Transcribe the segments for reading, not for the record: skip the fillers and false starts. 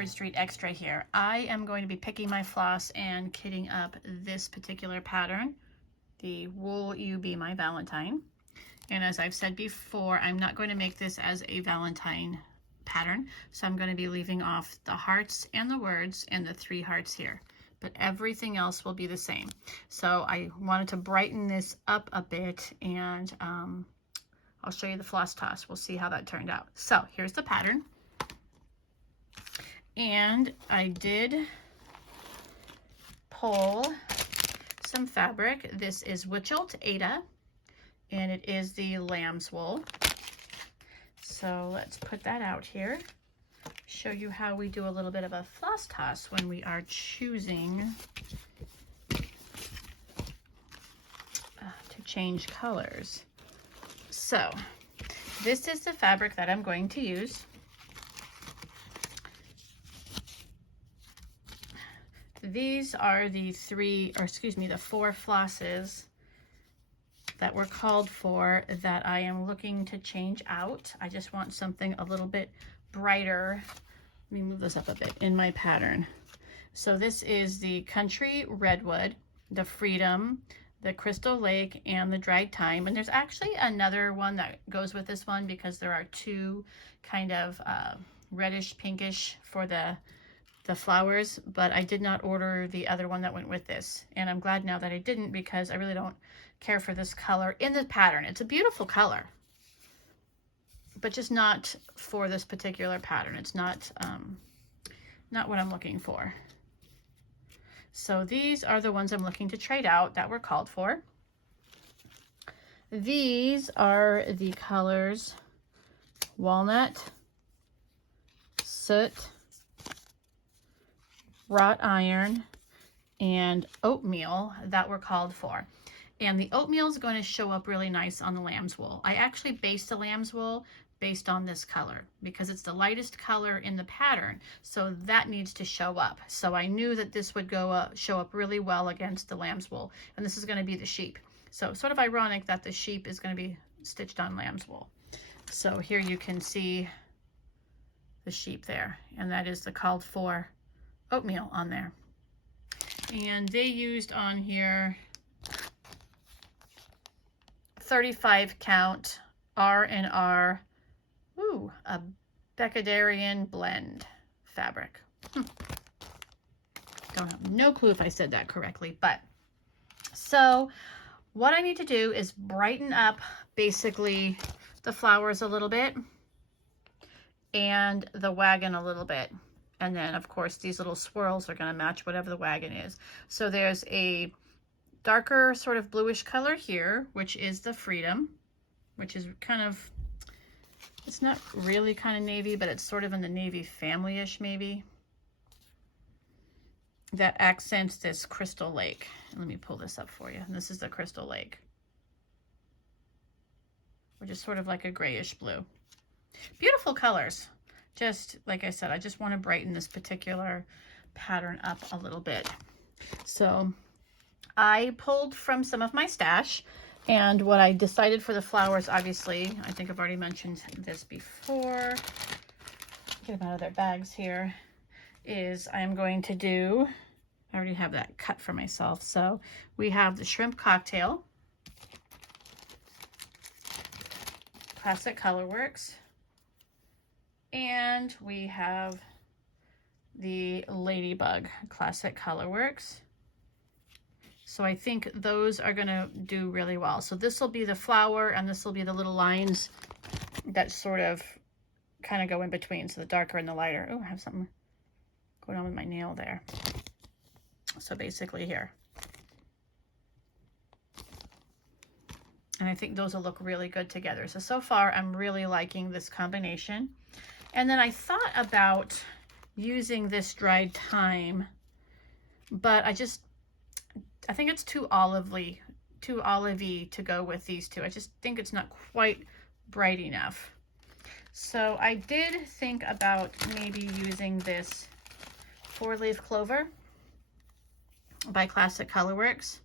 3rd Street Extra here. I am going to be picking my floss and kitting up this particular pattern, the Wool You Be My Valentine. And as I've said before, I'm not going to make this as a Valentine pattern, so I'm going to be leaving off the hearts and the words and the 3 hearts here, but everything else will be the same. So I wanted to brighten this up a bit, and I'll show you the floss toss. We'll see how that turned out. So here's the pattern. And I did pull some fabric. This is Witchelt Ada, and it is the lamb's wool. So let's put that out here. Show you how we do a little bit of a floss toss when we are choosing to change colors. So this is the fabric that I'm going to use. These are the 4 flosses that were called for that I am looking to change out. I just want something a little bit brighter. Let me move this up a bit in my pattern. So this is the Country Redwood, the Freedom, the Crystal Lake, and the Dried Thyme. And there's actually another one that goes with this one because there are 2 kind of reddish pinkish for the flowers, but I did not order the other one that went with this. And I'm glad now that I didn't, because I really don't care for this color in the pattern. It's a beautiful color, but just not for this particular pattern. It's not what I'm looking for. So these are the ones I'm looking to trade out that were called for. These are the colors Walnut, Soot, Wrought Iron, and Oatmeal that were called for. And the oatmeal is going to show up really nice on the lamb's wool. I actually based the lamb's wool based on this color because it's the lightest color in the pattern, so that needs to show up. So I knew that this would show up really well against the lamb's wool, and this is going to be the sheep. So sort of ironic that the sheep is going to be stitched on lamb's wool. So here you can see the sheep there, and that is the called for oatmeal on there. And they used on here 35 count R&R, a Becadarian blend fabric. Don't have no clue if I said that correctly, but so what I need to do is brighten up basically the flowers a little bit and the wagon a little bit. And then, of course, these little swirls are going to match whatever the wagon is. So there's a darker sort of bluish color here, which is the Freedom, which is kind of, it's not really kind of navy, but it's sort of in the navy family-ish maybe. That accents this Crystal Lake. Let me pull this up for you. And this is the Crystal Lake, which is sort of like a grayish blue. Beautiful colors. Just like I said, I just want to brighten this particular pattern up a little bit. So I pulled from some of my stash, and what I decided for the flowers, obviously, I think I've already mentioned this before, get them out of their bags here, is I'm going to do, I already have that cut for myself. So we have the Shrimp Cocktail, Classic Colorworks, and we have the Ladybug Classic Colorworks. So I think those are gonna do really well. So this will be the flower, and this will be the little lines that sort of kind of go in between. So the darker and the lighter. Oh, I have something going on with my nail there. So basically here. And I think those will look really good together. So far I'm really liking this combination. And then I thought about using this Dried Thyme, but I think it's too olivey to go with these two. I just think it's not quite bright enough. So I did think about maybe using this 4-leaf clover by Classic Colorworks.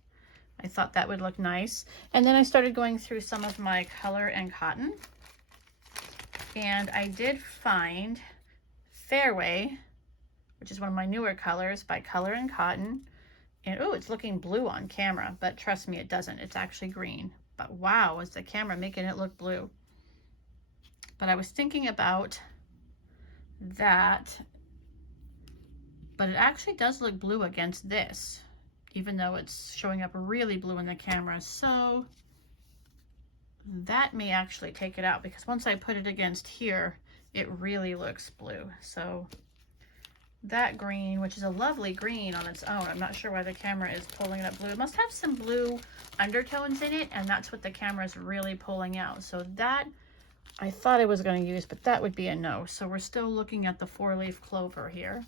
I thought that would look nice. And then I started going through some of my Color and Cotton, and I did find Fairway which is one of my newer colors by Color and Cotton. And oh, it's looking blue on camera, but trust me, it doesn't. It's actually green. But wow, is the camera making it look blue? But I was thinking about that, but it actually does look blue against this, even though it's showing up really blue in the camera. So that may actually take it out, because once I put it against here, it really looks blue. So that green, which is a lovely green on its own, I'm not sure why the camera is pulling it up blue. It must have some blue undertones in it, and that's what the camera is really pulling out. So that I thought I was going to use, but that would be a no. So we're still looking at the 4-leaf clover here.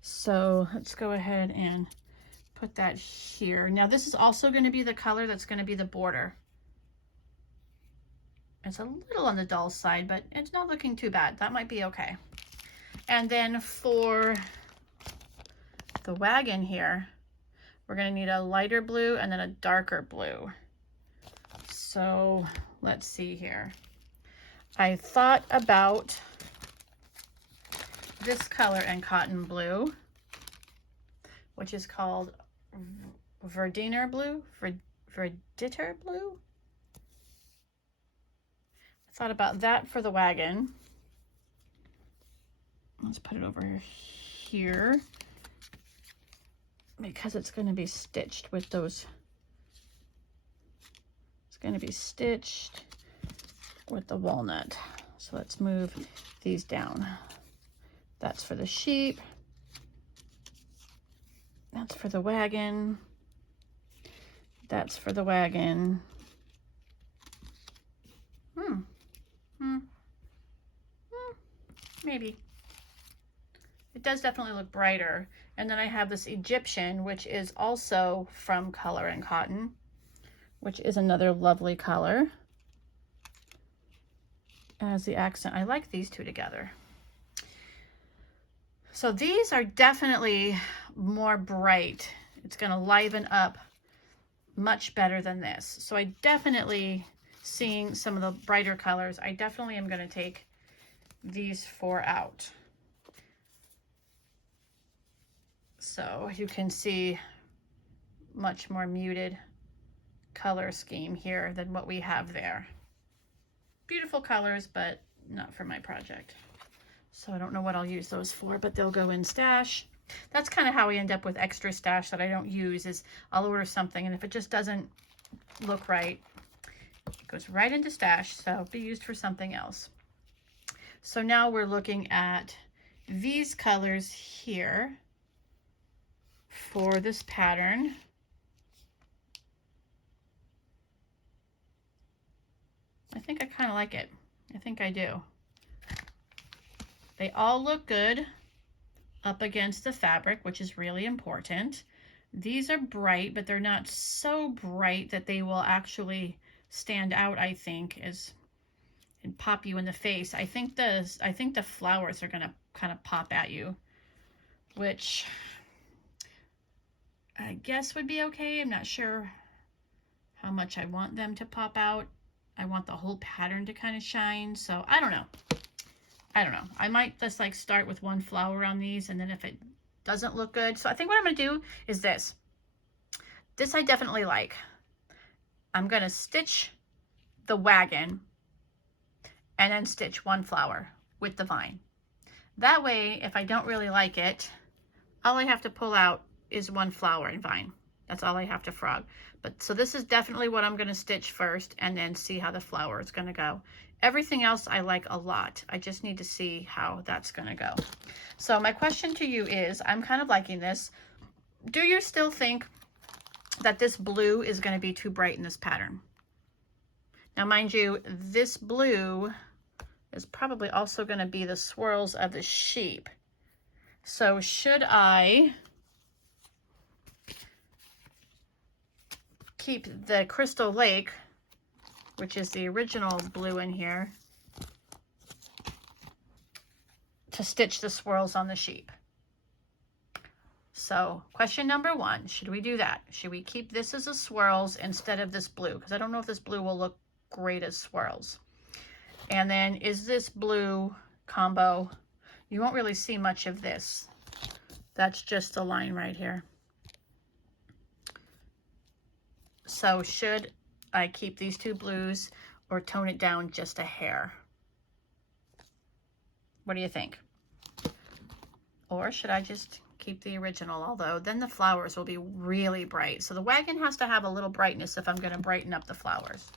So let's go ahead and put that here. Now this is also going to be the color that's going to be the border. It's a little on the dull side, but it's not looking too bad. That might be okay. And then for the wagon here, we're going to need a lighter blue and then a darker blue. So let's see here. I thought about this Color and Cotton blue, which is called Verdiner blue, Verditer blue. I thought about that for the wagon. Let's put it over here because it's going to be stitched with those. It's going to be stitched with the walnut. So let's move these down. That's for the sheep. That's for the wagon. That's for the wagon. Maybe. It does definitely look brighter. And then I have this Egyptian, which is also from Color and Cotton, which is another lovely color as the accent. I like these two together. So these are definitely more bright. It's going to liven up much better than this. So I definitely, seeing some of the brighter colors, I definitely am going to take these 4 out. So you can see much more muted color scheme here than what we have there. Beautiful colors, but not for my project. So I don't know what I'll use those for, but they'll go in stash. That's kind of how we end up with extra stash that I don't use, is I'll order something, and if it just doesn't look right, it goes right into stash, so it'll be used for something else. So now we're looking at these colors here for this pattern. I think I kind of like it. I think I do. They all look good up against the fabric, which is really important. These are bright, but they're not so bright that they will actually stand out, I think, and pop you in the face. I think the flowers are going to kind of pop at you, which I guess would be okay. I'm not sure how much I want them to pop out. I want the whole pattern to kind of shine, so I don't know. I might just like start with one flower on these, and then if it doesn't look good. So I think what I'm going to do is this. This I definitely like. I'm going to stitch the wagon and then stitch one flower with the vine. That way, if I don't really like it, all I have to pull out is one flower and vine. That's all I have to frog. But so this is definitely what I'm going to stitch first, and then see how the flower is going to go. Everything else I like a lot. I just need to see how that's going to go. So my question to you is, I'm kind of liking this. Do you still think that this blue is going to be too bright in this pattern? Now, mind you, this blue is probably also going to be the swirls of the sheep. So should I keep the Crystal Lake, which is the original blue in here, to stitch the swirls on the sheep? So question number 1, should we do that? Should we keep this as a swirls instead of this blue? Because I don't know if this blue will look great as swirls. And then is this blue combo You won't really see much of this. That's just a line right here. So should I keep these two blues or tone it down just a hair? What do you think? Or should I just keep the original? Although then the flowers will be really bright. So the wagon has to have a little brightness if I'm going to brighten up the flowers.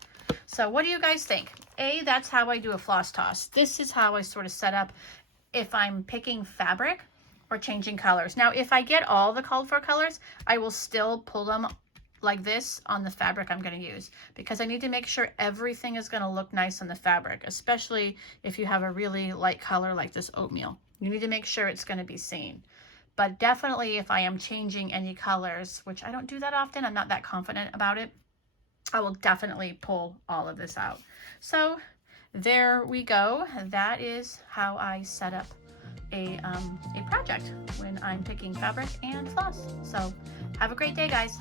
So what do you guys think? That's how I do a floss toss. This is how I sort of set up if I'm picking fabric or changing colors. Now, if I get all the called for colors, I will still pull them like this on the fabric I'm going to use, because I need to make sure everything is going to look nice on the fabric, especially if you have a really light color like this oatmeal. You need to make sure it's going to be seen. But definitely if I am changing any colors, which I don't do that often, I'm not that confident about it, I will definitely pull all of this out. So there we go. That is how I set up a project when I'm picking fabric and floss. So have a great day, guys.